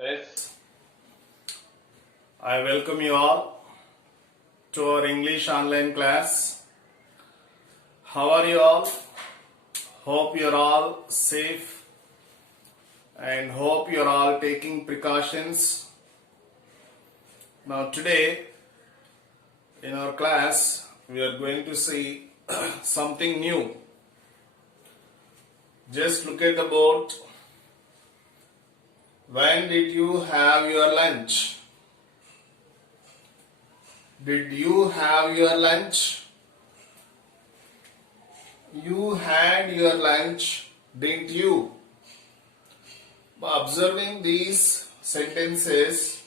Yes, I welcome you all to our English online class. How are you all? Hope you're all safe and hope you're all taking precautions. Now today in our class we are going to see something new. Just look at the board. When did you have your lunch? Did you have your lunch? You had your lunch, didn't you? By observing these sentences,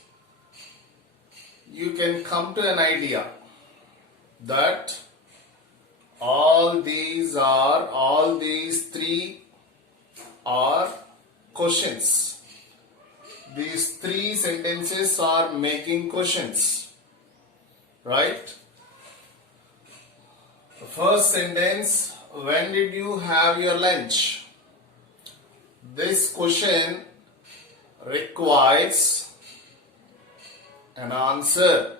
you can come to an idea that all these three are questions. These three sentences are making questions, right? The first sentence, when did you have your lunch? This question requires an answer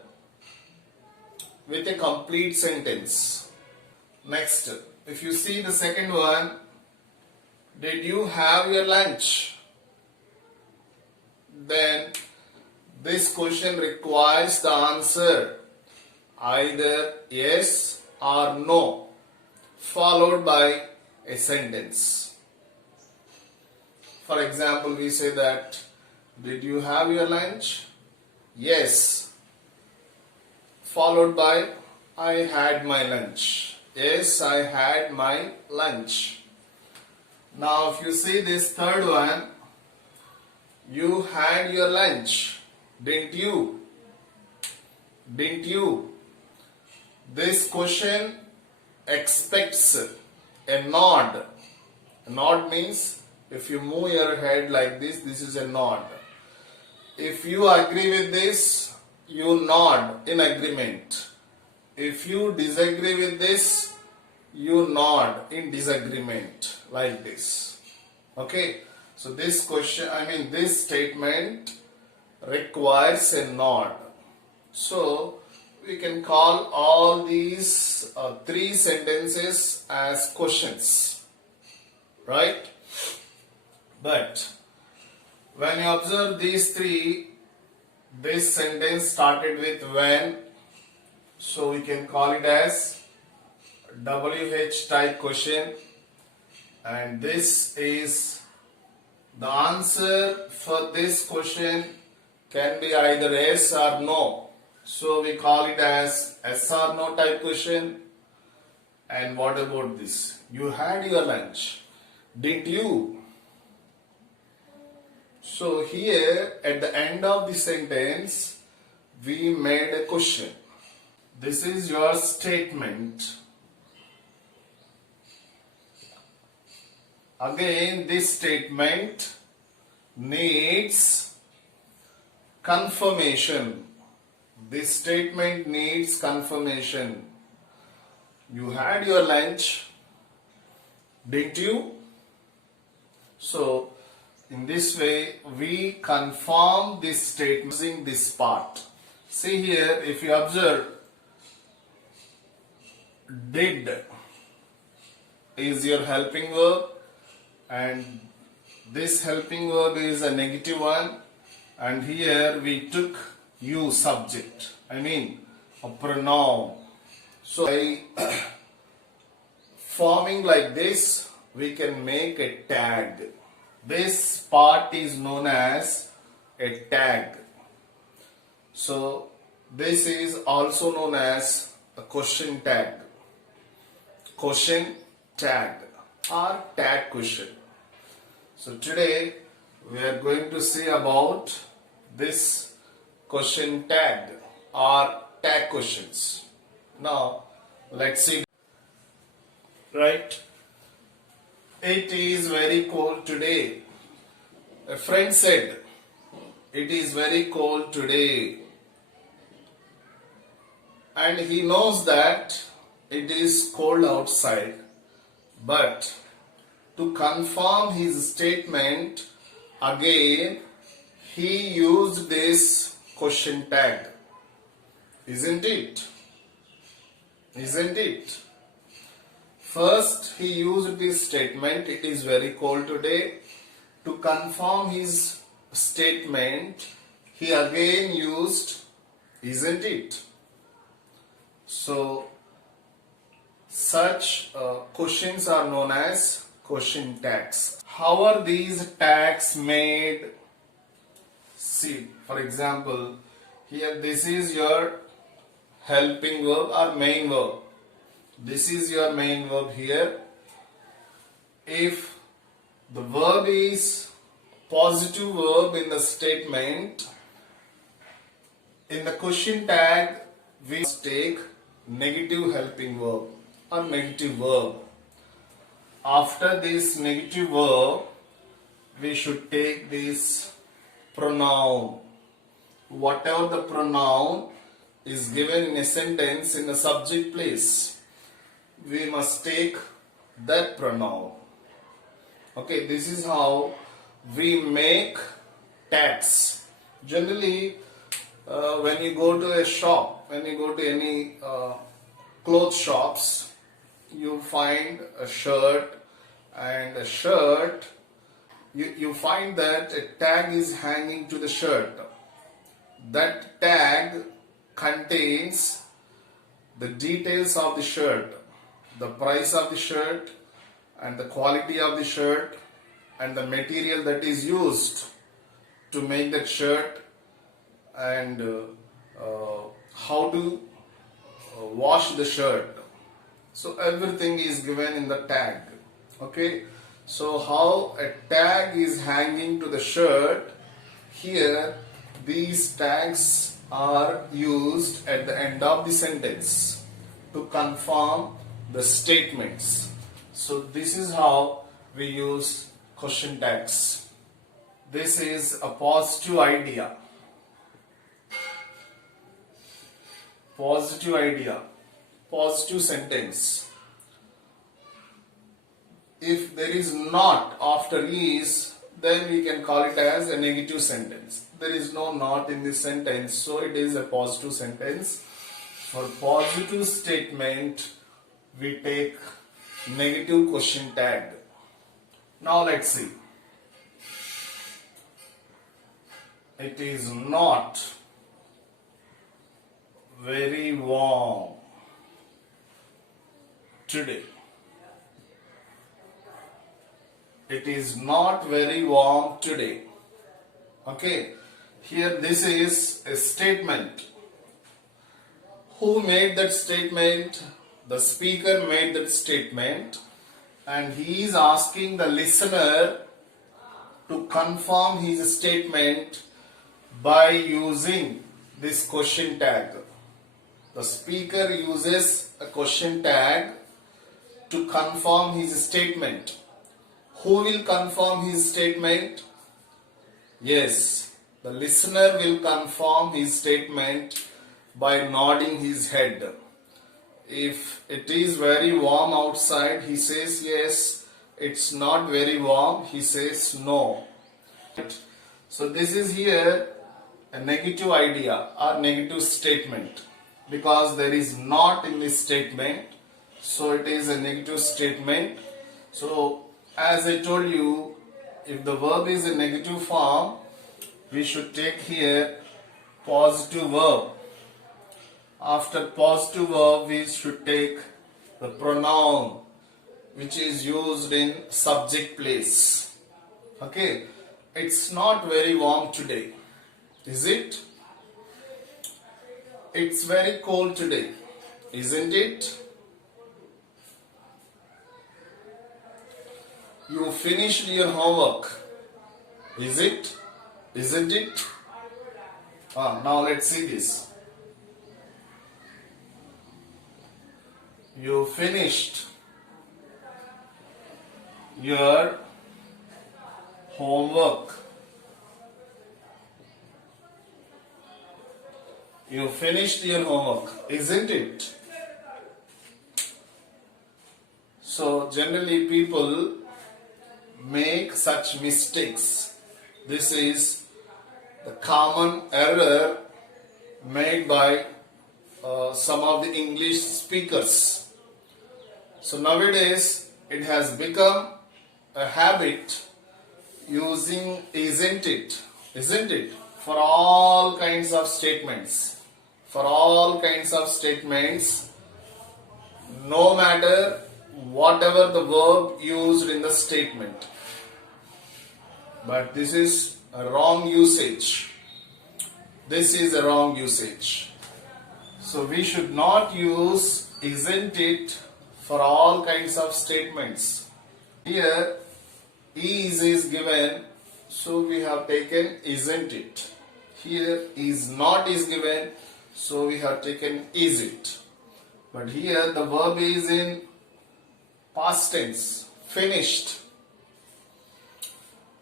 with a complete sentence. Next, if you see the second one, did you have your lunch? Then this question requires the answer either yes or no, followed by a sentence. For example, we say that, did you have your lunch? Yes, followed by I had my lunch. Yes, I had my lunch. Now if you see this third one, you had your lunch, didn't you? Didn't you? This question expects a nod. A nod means if you move your head like this is a nod. If you agree with this, you nod in agreement. If you disagree with this, you nod in disagreement, like this. Okay? So this statement requires a nod. So we can call all these three sentences as questions, right? But when you observe these three, this sentence started with when, so we can call it as WH type question, and this is the answer for this question can be either yes or no. So we call it as yes or no type question. And what about this? You had your lunch, didn't you? So here at the end of the sentence, we made a question. This is your statement. Again, this statement needs confirmation. This statement needs confirmation. You had your lunch, didn't you? So, in this way, we confirm this statement using this part. See here, if you observe, did is your helping verb, and this helping verb is a negative one, and here we took you subject, a pronoun. So by forming like this, we can make a tag. This part is known as a tag. So this is also known as a question tag. Question tag or tag question. So today we are going to see about this question tag or tag questions. Now let's see. Right? It is very cold today. A friend said, it is very cold today. And he knows that it is cold outside. But to confirm his statement, again he used this question tag. Isn't it? Isn't it? First, he used this statement, it is very cold today. To confirm his statement, he again used, isn't it? So, such questions are known as question tags. How are these tags made? See, for example, here this is your helping verb or main verb. This is your main verb here. If the verb is positive verb in the statement, in the question tag we must take negative helping verb or negative verb. After this negative verb, we should take this pronoun. Whatever the pronoun is given in a sentence in the subject place, we must take that pronoun. Okay, this is how we make tags. Generally, when you go to a shop, when you go to any clothes shops, you find a shirt, and a shirt, you find that a tag is hanging to the shirt. That tag contains the details of the shirt, the price of the shirt, and the quality of the shirt, and the material that is used to make that shirt, and how to wash the shirt. So everything is given in the tag. Okay, so how a tag is hanging to the shirt, here these tags are used at the end of the sentence to confirm the statements. So this is how we use question tags. This is a positive idea. Positive idea. Positive sentence. If there is not after is, then we can call it as a negative sentence. There is no not in this sentence, so it is a positive sentence. For positive statement, we take negative question tag. Now let's see. It is not very warm today. It is not very warm today. Okay, here this is a statement. Who made that statement? The speaker made that statement, and he is asking the listener to confirm his statement by using this question tag. The speaker uses a question tag to confirm his statement. Who will confirm his statement? Yes, the listener will confirm his statement by nodding his head. If it is very warm outside, he says yes. It's not very warm, he says no. So this is here a negative idea or negative statement, because there is not in this statement, so it is a negative statement. So as I told you, if the verb is a negative form, we should take here positive verb. After positive verb, we should take the pronoun which is used in subject place. Okay, it's not very warm today, is it? It's very cold today, isn't it? You finished your homework, is it? Isn't it? Now let's see this. You finished your homework. You finished your homework, isn't it? So generally people make such mistakes. This is the common error made by some of the English speakers. So nowadays it has become a habit using isn't it, for all kinds of statements. For all kinds of statements, no matter whatever the verb used in the statement. But this is a wrong usage. This is a wrong usage. So we should not use isn't it for all kinds of statements. Here is given, so we have taken isn't it. Here is not is given, so we have taken is it. But here the verb is in past tense, finished.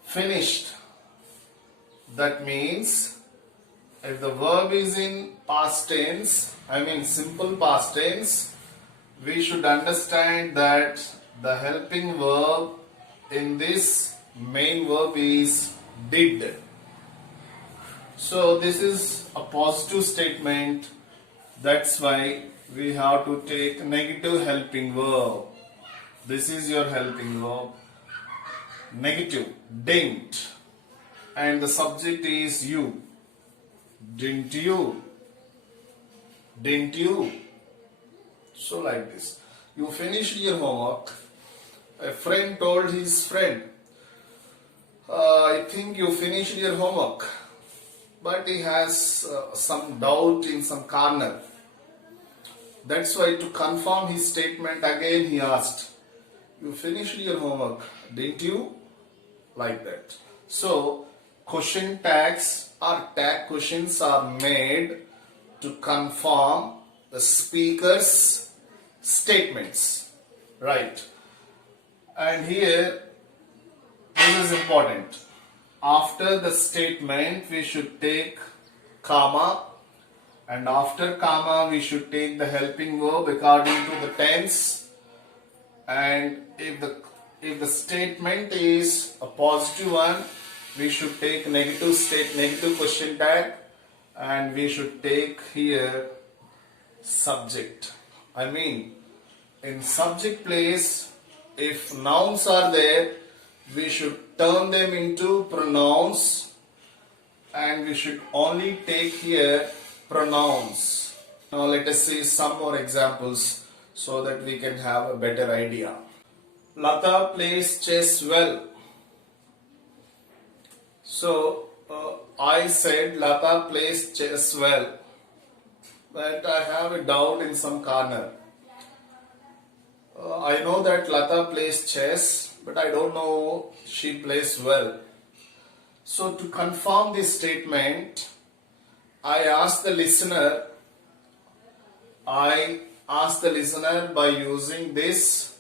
Finished. That means if the verb is in past tense, I mean simple past tense, we should understand that the helping verb in this main verb is did. So this is a positive statement. That's why we have to take negative helping verb. This is your helping verb. Negative, didn't. And the subject is you. Didn't you? Didn't you? So like this. You finished your homework. A friend told his friend, I think you finished your homework. But he has some doubt in some corner. That's why to confirm his statement again he asked, you finished your homework, didn't you? Like that. So question tags or tag questions are made to confirm the speaker's statements. Right. And here this is important. After the statement we should take comma, and after comma we should take the helping verb according to the tense. And if the statement is a positive one, we should take negative question tag, and we should take here subject. I mean, in subject place, if nouns are there, we should turn them into pronouns, and we should only take here pronouns. Now let us see some more examples so that we can have a better idea. Lata plays chess well. So I said Lata plays chess well, but I have a doubt in some corner. I know that Lata plays chess, but I don't know she plays well. So to confirm this statement, I ask the listener by using this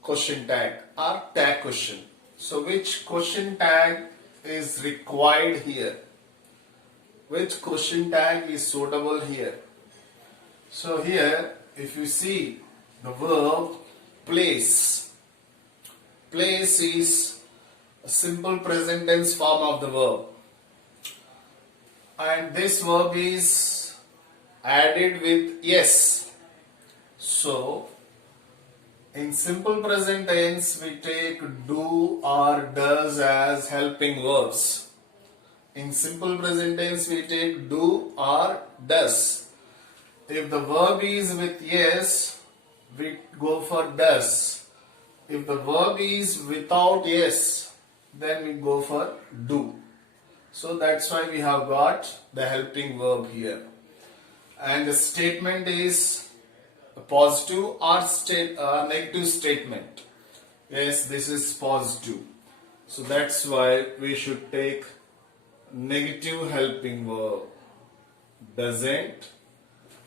question tag or tag question. So which question tag is required here? Which question tag is suitable here? So here, if you see the verb plays. Plays is a simple present tense form of the verb. And this verb is added with yes. So, in simple present tense, we take do or does as helping verbs. In simple present tense, we take do or does. If the verb is with yes, we go for does. If the verb is without yes, then we go for do. So that's why we have got the helping verb here. And the statement is a positive or negative statement. Yes, this is positive. So that's why we should take negative helping verb. Doesn't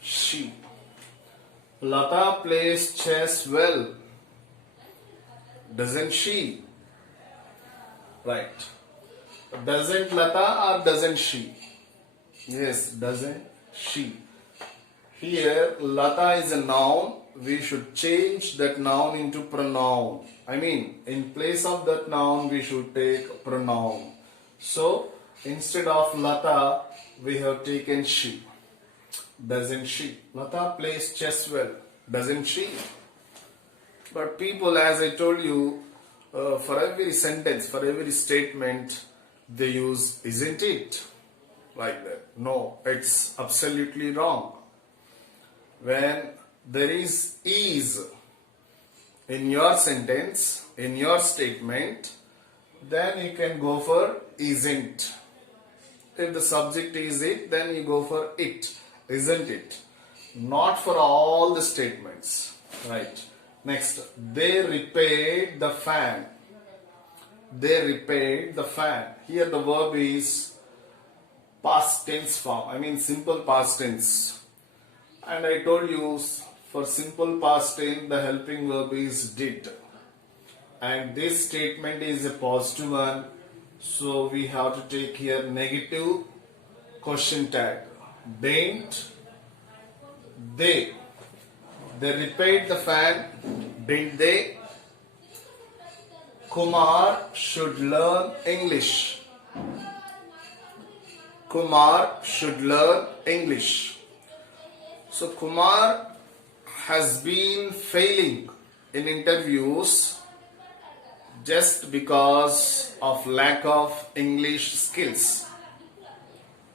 she? Lata plays chess well. Doesn't she? Right. Doesn't Lata or doesn't she? Yes, doesn't she. Here, Lata is a noun. We should change that noun into pronoun. I mean, in place of that noun, we should take pronoun. So, Instead of Lata, we have taken she. Doesn't she? Lata plays chess well. Doesn't she? But people, as I told you, for every sentence, for every statement, they use isn't it? Like that. No, it's absolutely wrong. When there is in your sentence, in your statement, then you can go for isn't. If the subject is it, then you go for it, isn't it? Not for all the statements. Right. Next, they repaired the fan. They repaired the fan. Here the verb is past tense form. I mean simple past tense. And I told you for simple past tense the helping verb is did. And this statement is a positive one. So we have to take here negative question tag. Didn't they? They repaired the fan. Didn't they? Kumar should learn English. Kumar should learn English. So Kumar has been failing in interviews just because of lack of English skills.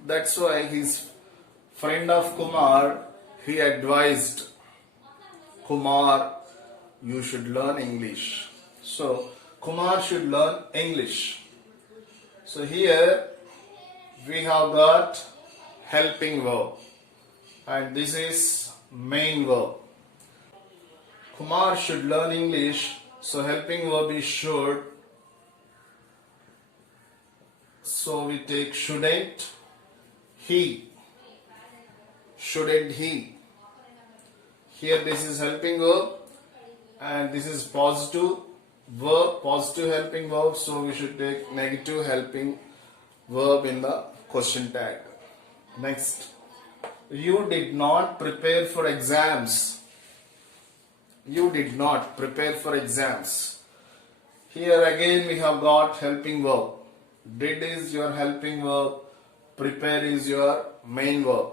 That's why his friend of Kumar, he advised Kumar, you should learn English. So Kumar should learn English. So here we have got helping verb and this is main verb. Kumar should learn English. So helping verb is should. So we take shouldn't he. Shouldn't he. Here this is helping verb and this is positive verb, positive helping verb. So we should take negative helping verb in the question tag. Next, you did not prepare for exams. You did not prepare for exams. Here again we have got helping verb. Did is your helping verb. Prepare is your main verb.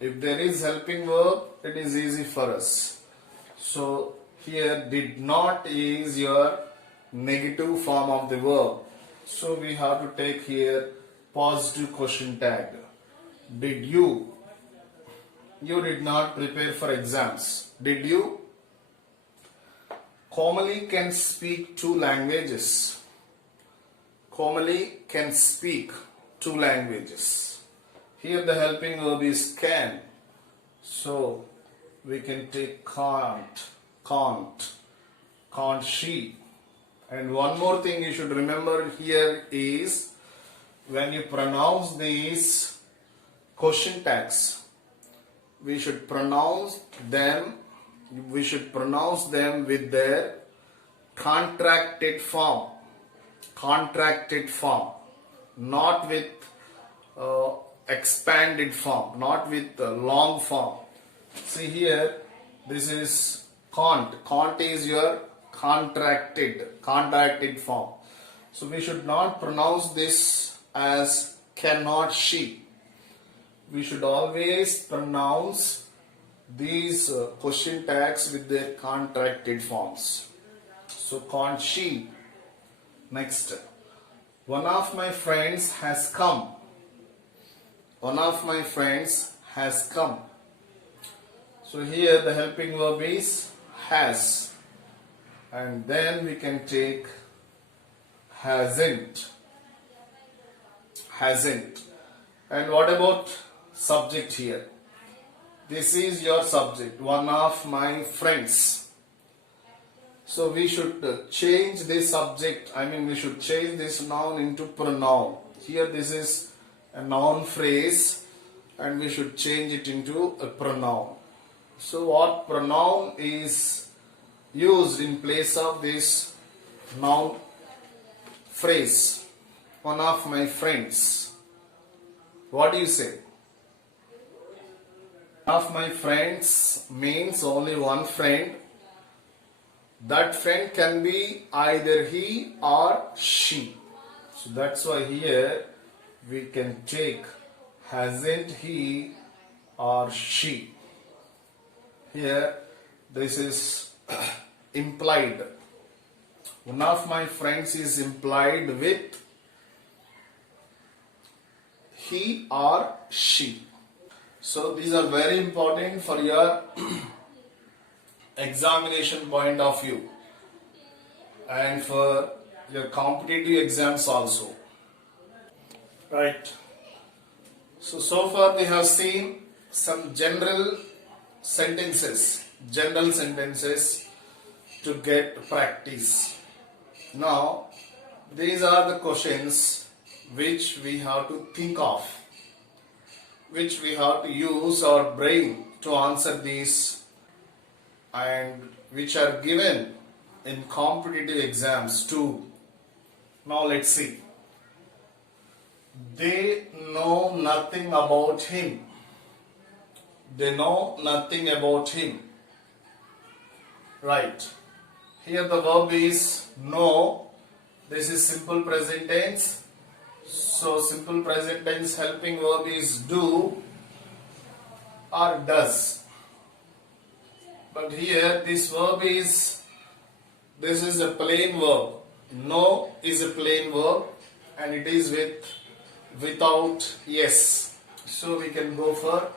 If there is helping verb, it is easy for us. So here did not is your negative form of the verb. So we have to take here positive question tag. Did you? You did not prepare for exams. Did you? Komali can speak 2 languages. Komali can speak 2 languages. Here the helping verb is can. So we can take can't. Can't she. And one more thing you should remember here is when you pronounce these question tags, we should pronounce them with their contracted form, not with expanded form, not with long form. See here, this is can't. Can't is your contracted form. So we should not pronounce this as cannot she. We should always pronounce these question tags with their contracted forms. So can't she. Next, one of my friends has come. One of my friends has come. So here the helping verb is has. And then we can take hasn't. Hasn't. And what about subject here? This is your subject, one of my friends. So we should change this subject, we should change this noun into pronoun. Here this is a noun phrase and we should change it into a pronoun. So what pronoun is used in place of this noun phrase? One of my friends. What do you say? One of my friends means only one friend. That friend can be either he or she. So that's why here we can take hasn't he or she. Here this is implied. One of my friends is implied with he or she. So these are very important for your examination point of view and for your competitive exams also. Right. So far we have seen some general sentences to get practice. Now these are the questions which we have to think of, which we have to use our brain to answer these, and which are given in competitive exams too. Now let's see. They know nothing about him. They know nothing about him. Right. Here the verb is know. This is simple present tense. So simple present tense helping verb is do or does. But here this is a plain verb. Know is a plain verb and it is without yes. So we can go for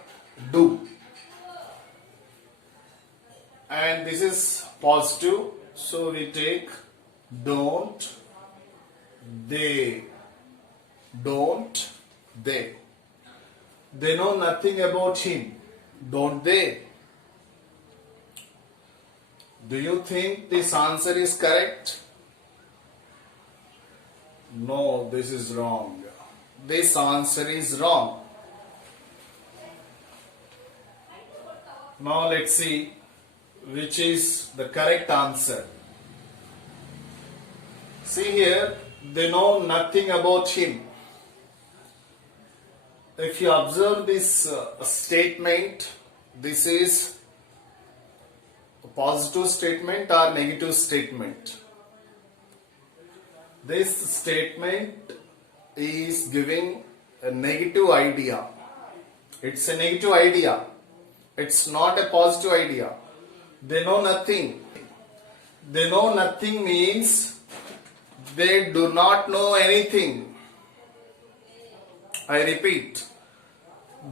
do. And this is positive. So we take don't, they. Don't they. They know nothing about him, don't they? Do you think this answer is correct? No, this is wrong. This answer is wrong. Now let's see which is the correct answer. See here, they know nothing about him. If you observe this statement, this is a positive statement or negative statement. This statement is giving a negative idea. It's a negative idea. It's not a positive idea. They know nothing. They know nothing means they do not know anything. I repeat,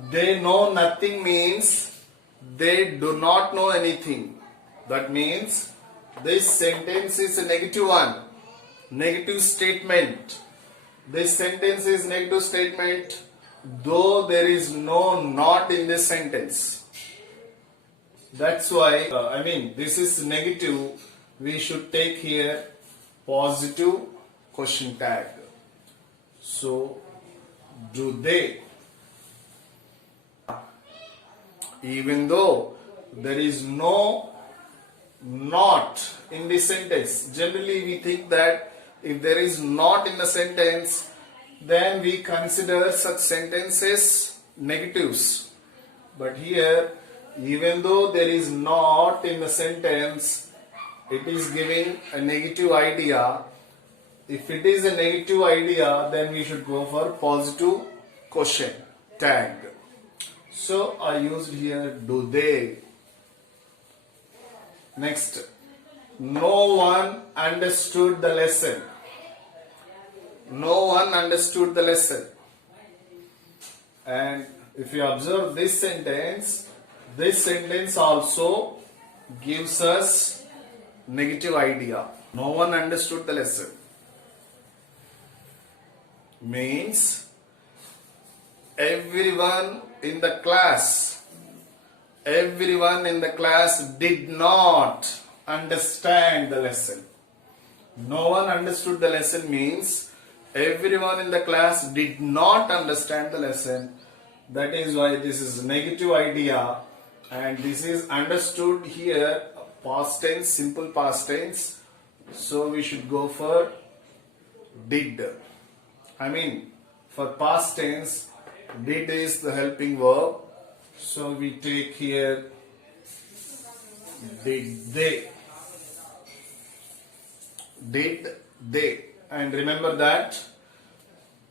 they know nothing means they do not know anything. That means this sentence is a negative one, negative statement. This sentence is negative statement, though there is no not in this sentence. That's why, this is negative. We should take here positive question tag. So, do they? Even though there is no not in the sentence. Generally we think that if there is not in the sentence, then we consider such sentences negatives. But here, even though there is not in the sentence, it is giving a negative idea. If it is a negative idea, then we should go for positive question tag. So I used here do they. Next, no one understood the lesson. No one understood the lesson. And if you observe this sentence also gives us negative idea. No one understood the lesson. Means everyone in the class did not understand the lesson. No one understood the lesson means everyone in the class did not understand the lesson. That is why this is negative idea, and this is understood here past tense, simple past tense. So we should go for did. For past tense, did is the helping verb. So we take here did they. Did they. And remember that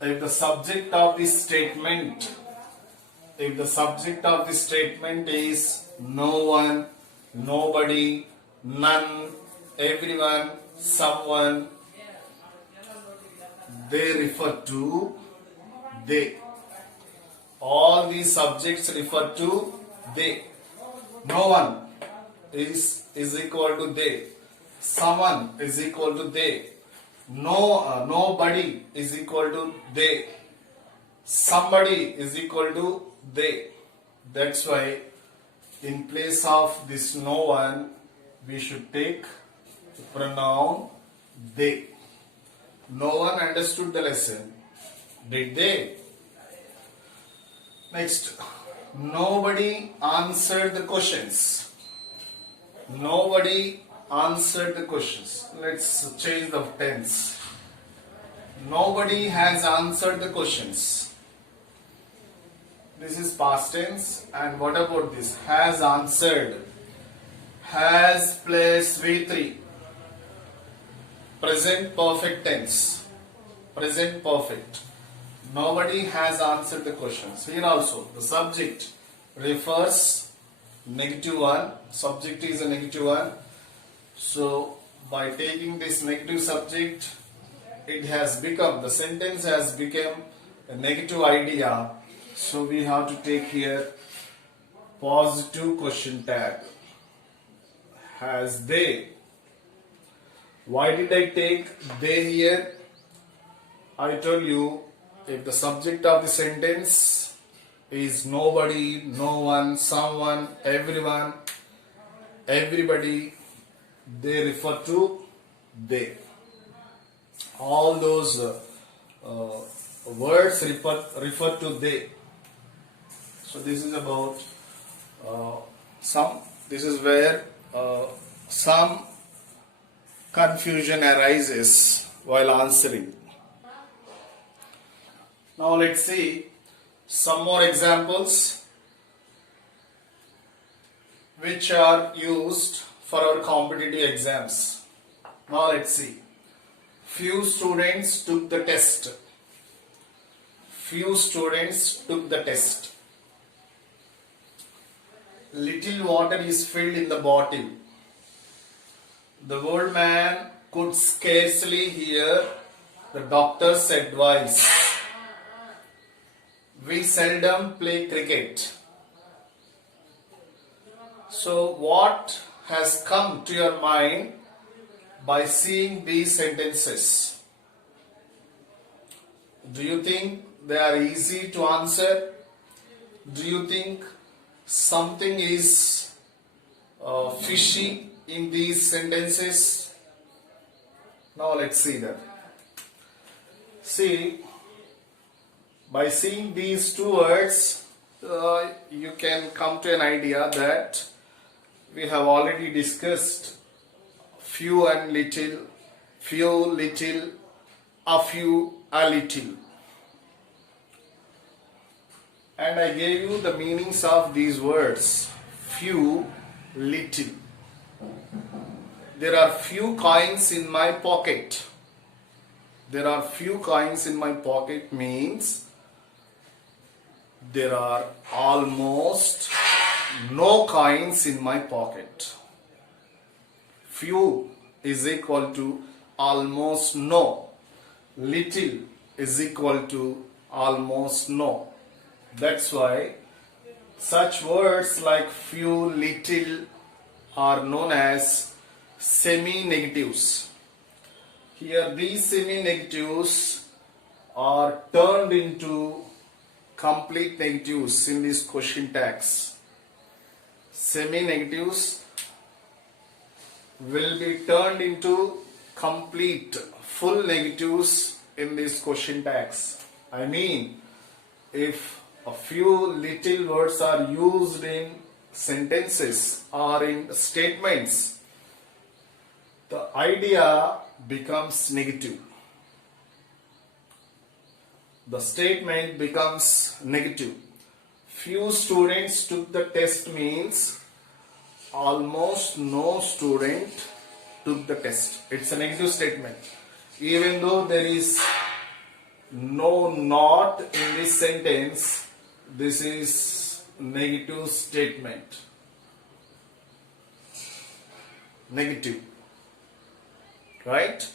if the subject of this statement, if the subject of this statement is no one, nobody, none, everyone, someone, they refer to they. All these subjects refer to they. No one is equal to they. Someone is equal to they. Nobody is equal to they. Somebody is equal to they. That's why in place of this no one, we should take the pronoun they. No one understood the lesson. Did they? Next, nobody answered the questions. Nobody answered the questions. Let's change the tense. Nobody has answered the questions. This is past tense. And what about this? Has answered. Has plus V3. Present perfect tense. Present perfect. Nobody has answered the questions. Here also, the subject refers negative one. Subject is a negative one. So, by taking this negative subject, it has become, the sentence has become a negative idea. So, we have to take here positive question tag. Has they? Why did I take they here? I told you, if the subject of the sentence is nobody, no one, someone, everyone, everybody, they refer to they. All those words refer to they. So this is about this is where some confusion arises while answering. Now let's see some more examples which are used for our competitive exams. Now let's see. Few students took the test. Few students took the test. Little water is filled in the bottle. The old man could scarcely hear the doctor's advice. We seldom play cricket. So, what has come to your mind by seeing these sentences? Do you think they are easy to answer? Do you think something is fishy in these sentences? Now let's see that. See, by seeing these two words, you can come to an idea that we have already discussed few and little, few, little, a few, a little. And I gave you the meanings of these words. Few, little. There are few coins in my pocket. There are few coins in my pocket means there are almost no coins in my pocket. Few is equal to almost no. Little is equal to almost no. That's why such words like few, little are known as semi-negatives. Here these semi-negatives are turned into complete negatives in these question tags. Semi-negatives will be turned into complete, full negatives in these question tags. I mean, if a few little words are used in sentences or in statements, the idea becomes negative. The statement becomes negative. Few students took the test means almost no student took the test. It's a negative statement. Even though there is No, not in this sentence. This is negative statement. Negative. Right?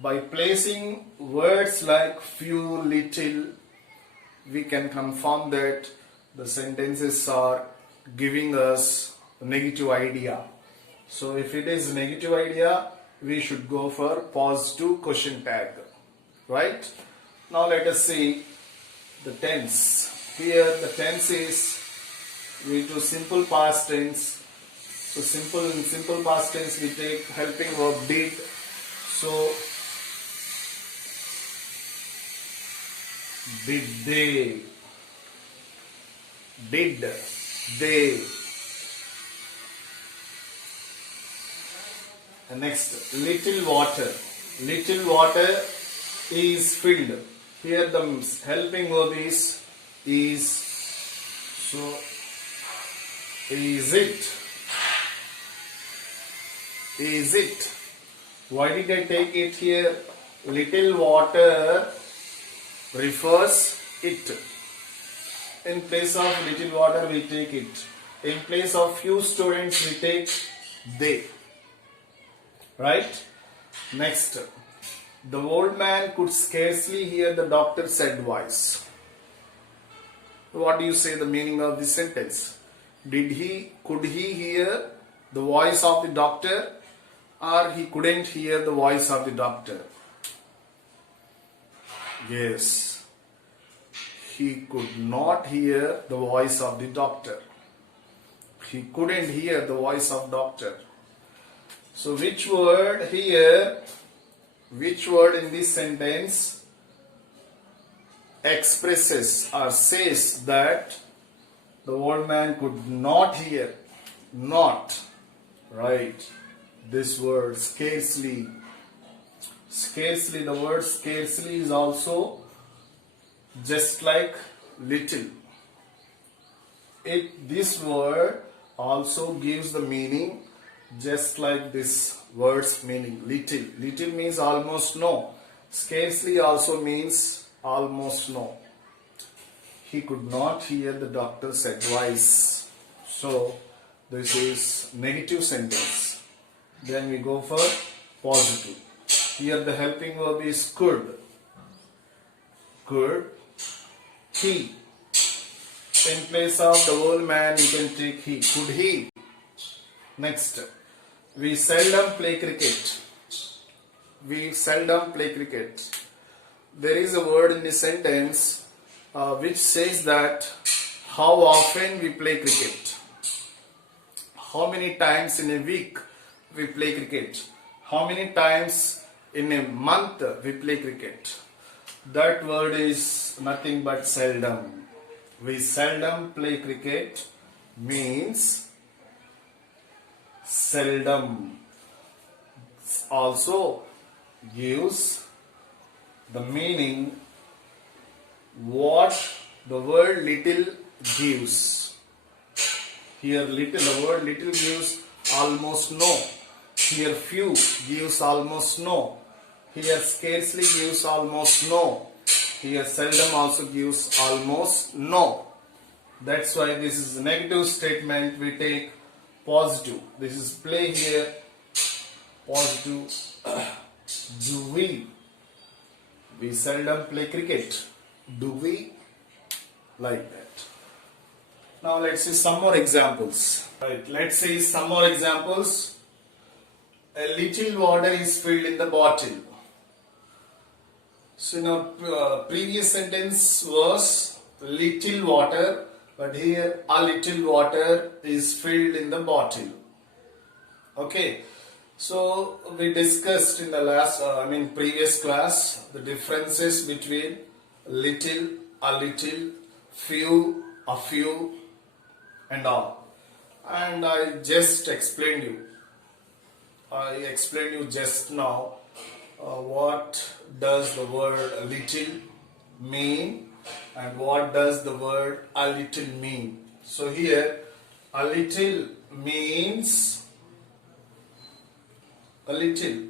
By placing words like few, little, we can confirm that the sentences are giving us a negative idea. So if it is negative idea, we should go for positive question tag. Right? Now let us see the tense. Here the tense is we do simple past tense. So in simple past tense we take helping verb did. So did they? Did they? And next, little water. Little water is filled. Here the helping verb is. So is it? Is it? Why did I take it here? Little water refers it. In place of little water we take it. In place of few students we take they. Right? Next. The old man could scarcely hear the doctor's advice. What do you say the meaning of this sentence? Could he hear the voice of the doctor, or he couldn't hear the voice of the doctor? Yes. He could not hear the voice of the doctor. He couldn't hear the voice of doctor. So which word here, which word in this sentence expresses or says that the old man could not hear? Not. Right. This word scarcely. Scarcely, the word scarcely is also just like little. This word also gives the meaning just like this word's meaning. Little. Little means almost no. Scarcely also means almost no. He could not hear the doctor's advice. So this is negative sentence. Then we go for positive. Here the helping verb is could. Could he? In place of the old man you can take he. Could he? Next. We seldom play cricket. We seldom play cricket. There is a word in the sentence which says that how often we play cricket. How many times in a week we play cricket. How many times in a month we play cricket. That word is nothing but seldom. We seldom play cricket means seldom. Also gives the meaning what the word little gives. Here little, the word little gives almost no. Here few gives almost no. Here scarcely gives almost no. Here seldom also gives almost no. That's why this is a negative statement. We take positive. This is play here. Positive. Do we? We seldom play cricket. Do we? Like that. Now let's see some more examples. Right. Let's see some more examples. A little water is filled in the bottle. So now previous sentence was little water, but here a little water is filled in the bottle. Okay. So we discussed in the previous class the differences between little, a little, few, a few, and all. And I just explained you. I explained you just now what does the word little mean and what does the word a little mean. So here a little means a little.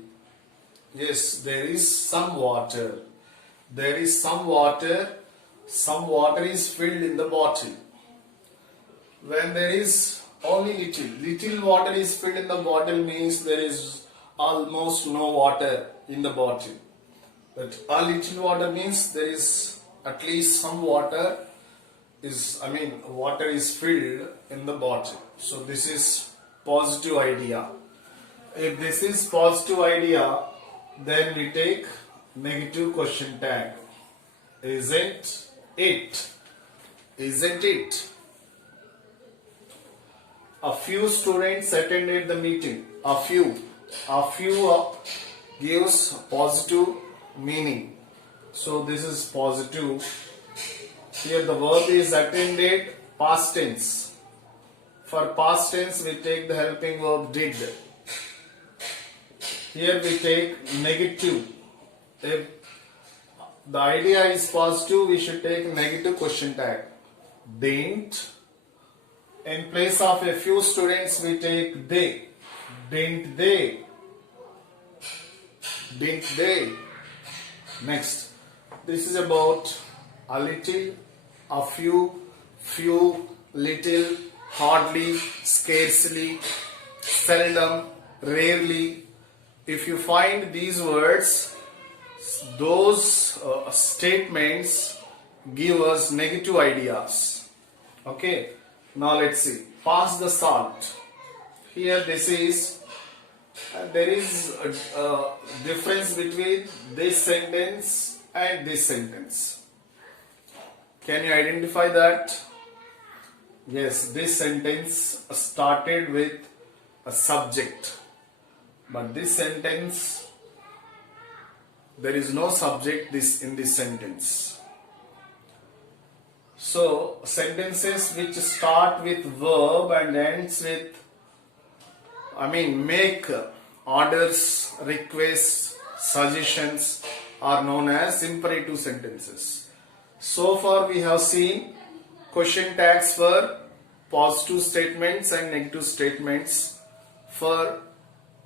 Yes, there is some water. there is some water is filled in the bottle. When there is only little water is filled in the bottle means there is almost no water in the bottle. But a little water means there is at least some water water is filled in the bottle. So this is positive idea. If this is positive idea, then we take negative question tag. Isn't it? Isn't it? A few students attended the meeting. A few gives positive meaning. So this is positive. Here the verb is attended, past tense. For past tense we take the helping verb did. Here we take negative. If the idea is positive, we should take negative question tag. Didn't. In place of a few students, we take they. Didn't they? Didn't they? Next. This is about a little, a few, little, hardly, scarcely, seldom, rarely. If you find these words, those statements give us negative ideas. Okay. Now let's see. Pass the salt. Here this is, there is a difference between this sentence and this sentence. Can you identify that? Yes, this sentence started with a subject. But this sentence, there is no subject in this sentence. So, sentences which start with verb and ends with, make orders, requests, suggestions are known as imperative sentences. So far we have seen question tags for positive statements and negative statements. For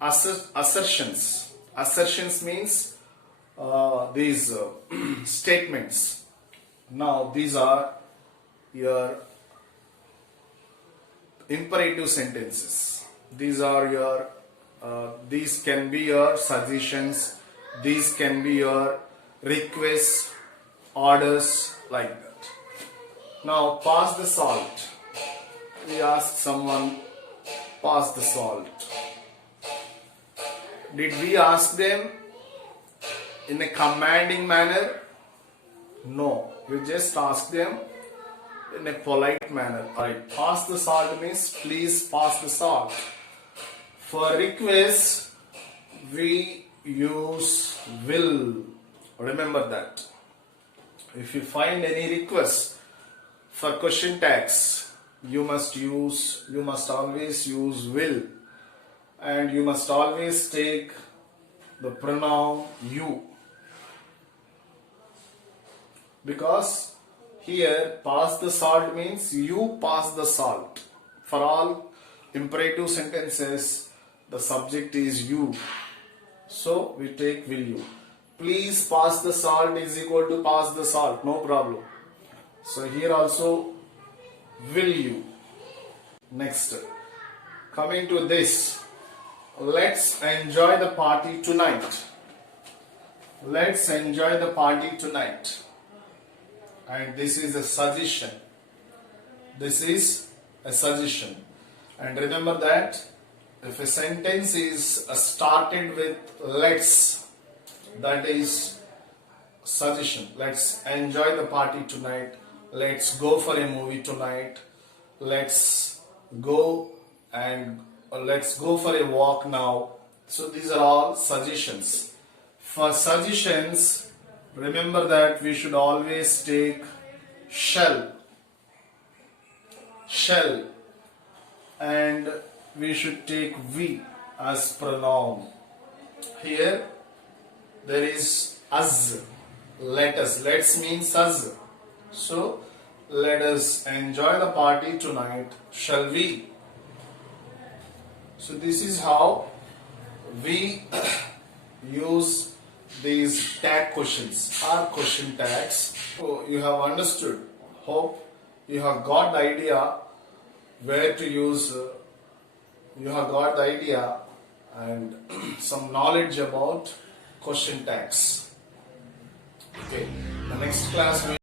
assertions. Assertions means these statements. Now these are your imperative sentences. These are your these can be your suggestions, these can be your requests, orders, like that. Now pass the salt. We ask someone, pass the salt. Did we ask them in a commanding manner? No, we just ask them in a polite manner. Alright, pass the salt means please pass the salt. For request, we use will. Remember that. If you find any request for question tags, you must always use will, and you must always take the pronoun you, because here pass the salt means you pass the salt. For all imperative sentences, the subject is you, so we take will you. Please pass the salt is equal to pass the salt, no problem. So here also will you. Next, coming to this, let's enjoy the party tonight. Let's enjoy the party tonight. And this is a suggestion. This is a suggestion. And remember that if a sentence is started with let's, that is suggestion. Let's enjoy the party tonight. Let's go for a movie tonight. Let's go for a walk now. So these are all suggestions. For suggestions, remember that we should always take shall, and we should take we as pronoun. Here there is us, let us. Let's means us. So let us enjoy the party tonight, shall we? So this is how we use these tag questions are question tags. So you have understood. Hope you have got the idea where to use. You have got the idea and some knowledge about question tags. Okay. The next class we